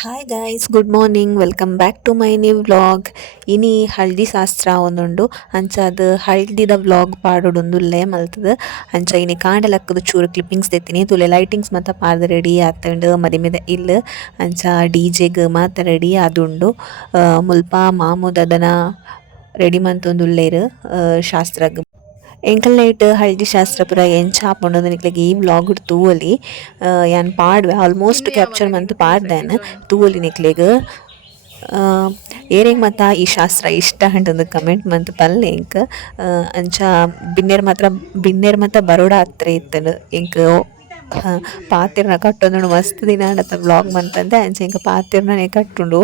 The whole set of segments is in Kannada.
Hi guys, good morning. Welcome back to my new vlog. ಇನಿ ಹಳ್ದಿ ಶಾಸ್ತ್ರ ಒಂದುಂಡು ಅಂಚ ಅದು ಹಳ್ದಿದ ವ್ಲಾಗ್ ಪಾಡೋಡೊಂದುಲ್ಲೆ ಮಲ್ತದ. ಅಂಚ ಇನಿ ಕಾಂಡಲಕ್ಕದ ಚೂರು ಕ್ಲಿಪ್ಪಿಂಗ್ಸ್ ತೆತ್ತಿನಿ ತುಲೆ ಲೈಟಿಂಗ್ಸ್ ಮಾತ ಪಾಡ್ದು ರೆಡಿ ಆತುಂಡು ಮದಿ ಮೆದ ಇಲ್ಲು. ಅಂಚ ಡಿಜೆಗ್ ಮಾತ ರೆಡಿ ಆದುಂಡು. ಮುಲ್ಪ ಮಾಮು ದದನ ರೆಡಿ ಮಂತೊಂದುಲ್ಲೆರ್ ಶಾಸ್ತ್ರಗ್. ಎಂಕಲ್ ನೈಟ್ ಹಳ್ದಿ ಶಾಸ್ತ್ರ ಪೂರ ಎಂಚ ಆಪುಂಡು ನಿಕ್ಲೆಗ್ ಈ ವ್ಲಾಗ್ ತೂವೊಲಿ. ಯಾನ್ ಪಾಡ್ವೆ ಆಲ್ಮೋಸ್ಟ್ ಕ್ಯಾಪ್ಚರ್ ಮಂತ್ ಪಾಡ್ದೇನ್ ತೂವೊಲಿ ನಿಕ್ಲೆಗ್. ಏರೆಂಗ್ ಮಾತ ಈ ಶಾಸ್ತ್ರ ಇಷ್ಟ ಅಂಟೊಂದು ಕಮೆಂಟ್ ಮಂತ್ ಪಲ್ಲೆ ಎಂಕ್. ಅಂಚ ಬಿನ್ನೆರ್ ಮಾತ ಬರೋಡ ಹತ್ರ ಇತ್ತುಂಡು ಎಂಕ್ ಪಾತೆರ್ನ ಕಟ್ಟೊಂದುಂಡು ಮಸ್ತ್ ದಿನ ಆಂಡತ್ತ ವ್ಲಾಗ್ ಮನ್ಪಂದೆ ಅಂಚ ಎಂಕ್ ಪಾತೆರ್ನನೆ ಕಟ್ಟುಂಡು.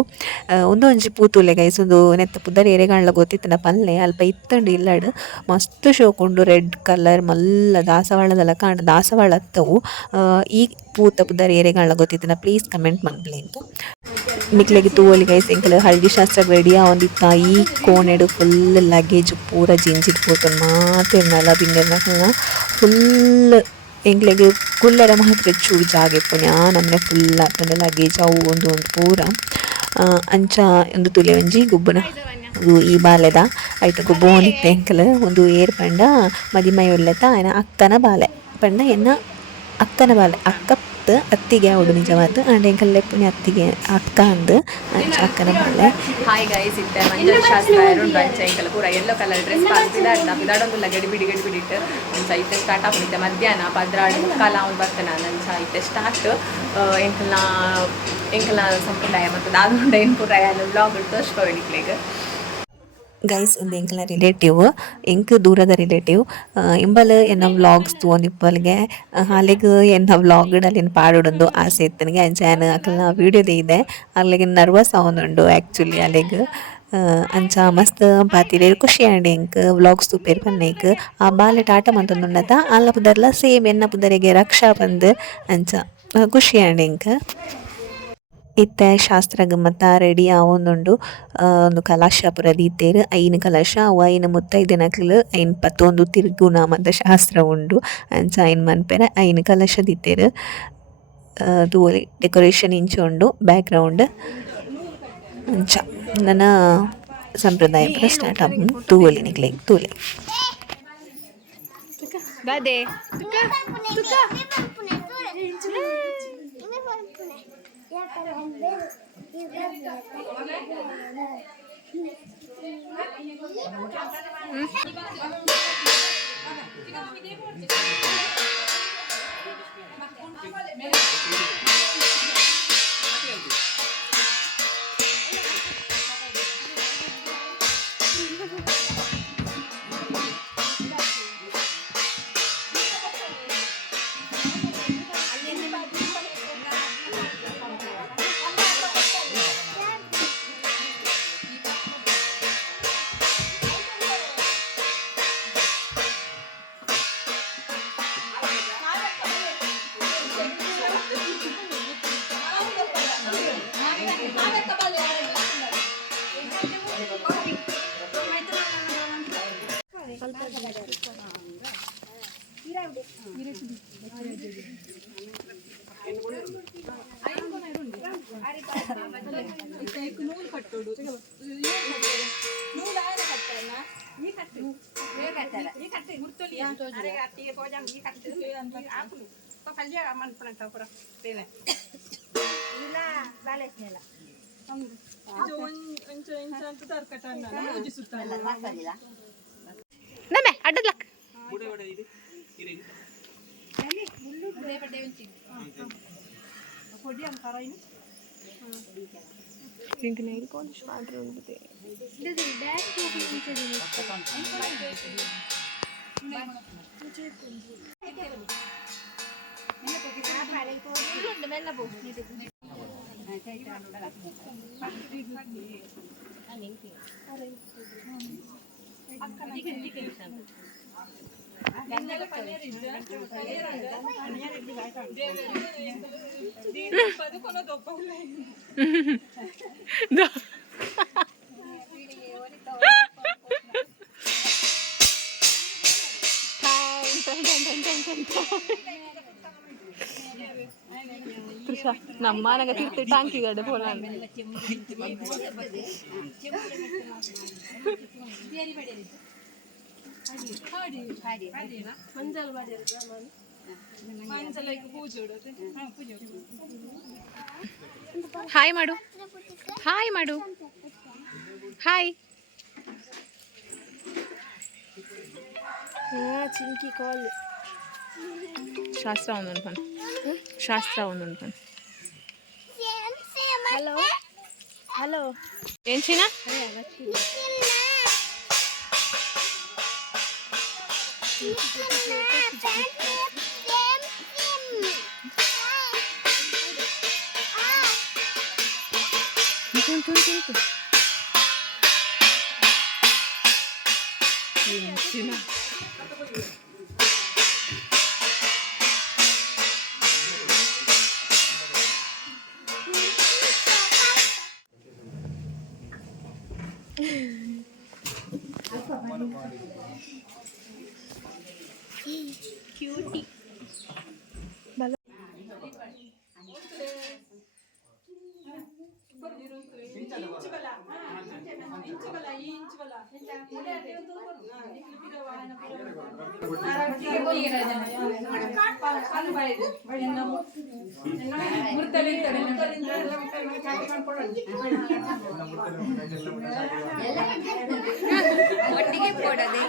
ಒಂಜಿ ಪೂತುಲ್ಲೆ ಗೈಸ್ ಉಂದು ನೆತ್ತ ಪುದರ್ ಎರೆಗಾಂಡ್ಲ ಗೊತ್ತಿತ್ತುಂಡ ಪಲ್ಲೆ ಅಲ್ಪ ಇತ್ತುಂಡು ಇಲ್ಲಡ್ ಮಸ್ತ್ ಶೋಕ್ ಉಂಡು. ರೆಡ್ ಕಲರ್ ಮಲ್ಲ ದಾಸವಾಳದಲ ಕಾಂಡ ದಾಸವಾಳ ಅತ್ತವು. ಈ ಪೂತ ಪುದರ್ ಎರೆಗಾಂಡ್ಲ ಗೊತ್ತಿತ್ತುಂಡ ಪ್ಲೀಸ್ ಕಮೆಂಟ್ ಮನ್ಪುಲೆ ಎಂಕ್. ನಿಕ್ಲೆಗ್ ತೂವೊಲಿ ಗೈಸ್ ಎಂಕಲ್ ಹಳ್ದಿ ಶಾಸ್ತ್ರಗ್ ರೆಡಿ ಆವೊಂದಿತ್ತ ಈ ಕೋಣೆಡ್ ಫುಲ್ ಲಗೇಜ್ ಪೂರ ಜಿಂಜಿಟ್ ಪೋತುಂಡು ಮಾತೆರ್ನಲ ಬಿನ್ನೆರ್ನ ಫುಲ್ ಎಂಕ್ಲೆಗ್ ಕುಲ್ಲೆರೆ ಮಾತ್ರ ಚೂರು ಜಾಗ ಇಪ್ಪುಂಡು ಆ ನಮೂನೆ ಫುಲ್ ಆತುಂಡು ಲಗೇಜ್ ಅವು ಒಂದು ಪೂರ. ಅಂಚ ಉಂದು ತುಲೆ ಒಂಜಿ ಗೊಬ್ಬುನ ಈ ಬಾಲೆದ ಐತ ಬೋನಿತ್ತೆ ಎಂಕಲ್ ಒಂದು ಏರ್ ಪಂಡ ಮದಿಮೈ ಉಲ್ಲೆತ ಆಯ್ನ ಅಕ್ಕನ ಬಾಲೆ ಪಂಡ ಎನ್ನ ಅಕ್ಕನ ಬಾಲೆ ಅಕ್ಕ ಅತ್ತಿಗೆ ಅವಡು ನಿಜವಾದ ಆಂಡ ಎಂಕಲ್ ಲೆಪ್ಪುನಿ ಅತ್ತಿಗೆ ಅಕ್ಕ ಅಂದ್ ಅಂಚ ಅಕ್ಕನ ಬಾಲೆ. ಹಾಯ್ ಗೈಸ್, ಇತ್ತೆ ಮಂಜಲ್ ಶಾಸ್ತ್ರ ಇರೋಂಡು ಅಂಚ ಎಂಕಲ್ ಪೂರ ಯೆಲ್ಲೋ ಕಲರ್ ಡ್ರೆಸ್ ಪಿದಾಡೊಂದುಲ್ಲ ಗಡಿಬಿಡಿ ಇಟ್ಟು ಅಂಚ ಇತ್ತೆ ಸ್ಟಾರ್ಟ್ ಆಪುನಿತ್ತೆ ಮಧ್ಯಾಹ್ನ 12 ಮುಕ್ಕಾಲ ಅವ್ನು ಬರ್ತಾನೆ ಅಂಚ ಇತ್ತೆ ಸ್ಟಾರ್ಟ್. ಎಂಕಲ್ನ ಸಂಪ್ರದಾಯ ಮತ್ತು ದಾದುಂಡ ಏನು ಪೂರ ವ್ಲಾಗ್ ತೋರಿಸ್ಕೋವೆ ನಿಕ್ಲೆಗ್. ಗೈಸ್ ಒಂದು ಎಂಕಲ್ನ ರಿಲೇಟಿವ್ ಎಂಕ್ ದೂರದ ರಿಲೇಟಿವ್ ಇಂಬಲ್ ಎನ್ನ ವ್ಲಾಗ್ಸ್ ತೂವೊಂದಿಪ್ಪಲ್ಗೆ ಅಲೆಗ್ ಎನ್ನ ವ್ಲಾಗ್ಡ್ ಅಲ್ಲಿನ ಪಾಡೊಡೊಂದು ಆಸೆ ಇತ್ತನಿಗೆ ಅಂಚ ಆ್ಯನ್ ಅಕಲ್ನ ವೀಡಿಯೋ ದೇಯ್ದೆ ಅಲ್ಲಿಗೆ ನರ್ವಸ್ ಆವೊಂದುಂಡು ಆ್ಯಕ್ಚುಲಿ ಅಲೆಗ್. ಅಂಚ ಮಸ್ತ್ ಪಾತಿರೇರ್ ಖುಷಿ ಆಂಡ್ ಎಂಕ್ ವ್ಲಾಗ್ಸ್ ತೂಪೇರ್ ಪನ್ನೇಕ್ ಆ ಬಾಲೆ ಟಾಟ ಮಂತೊಂದುಂಡತ ಅಲ್ಲ ಪುದರ್ಲ ಸೇಮ್ ಎನ್ನ ಪುದರೆಗೆ ರಕ್ಷಾ ಬಂದ್ ಅಂಚ ಖುಷಿ ಆಂಡ್ ಎಂಕ್. ಇತ್ತೆ ಶಾಸ್ತ್ರಗ್ ಮತ್ತ ರೆಡಿ ಆವೊಂದುಂಡು. ಒಂದು ಕಲಶ ಪೂರ ದೀತೆರ್ ಐನ್ ಕಲಶ ಅವು ಐನ್ ಮುತ್ತೈದೆನಕ್ಲ್ ಐನ್ ಪತ್ತೊಂದು ತಿರ್ಗುನ ಮತ್ತ ಶಾಸ್ತ್ರ ಉಂಡು ಅಂಚ ಐನ್ ಮನ್ಪೆರೆ ಐನ್ ಕಲಶ ದೀತೆರ್. ತೂವೊಲಿ ಡೆಕೋರೇಷನ್ ಇಂಚ ಉಂಡು ಬ್ಯಾಕ್ ಗ್ರೌಂಡ್ ಅಂಚ ನನ್ನ ಸಂಪ್ರದಾಯ ಪೂರ ಸ್ಟಾರ್ಟ್ ಆಪುಂಡು ತೂವೊಲಿ ನಿಕ್ಲೆಗ್ ತೂಲೆ. నెయిల్ పాలిష్ వాటర్ ఉంటుంది. ನಮ್ಮನೆಗೆ ತಿರ್ತಿ ಟಾಂಕಿ ಗಡ್ಡೆ ಪೋಲ ಹಾಯ್ ಮಾಡು, ಹಾಯ್ ಮಾಡು, ಹಾಯ್. ಚಿಂಕಿ ಕಾಲ್ ಶಾಸ್ತ್ರ ಒಂದೊಂದು ಪನ್, ಶಾಸ್ತ್ರ ಒಂದೊಂದು ಪನ್. ಹಲೋ ಹಲೋ ಏನ್ ಚೀನಾ? ಚೀನಾ ಕ್ಯೂಟಿ ಒಟ್ಟಿಗೆ ಕೊಡದೆ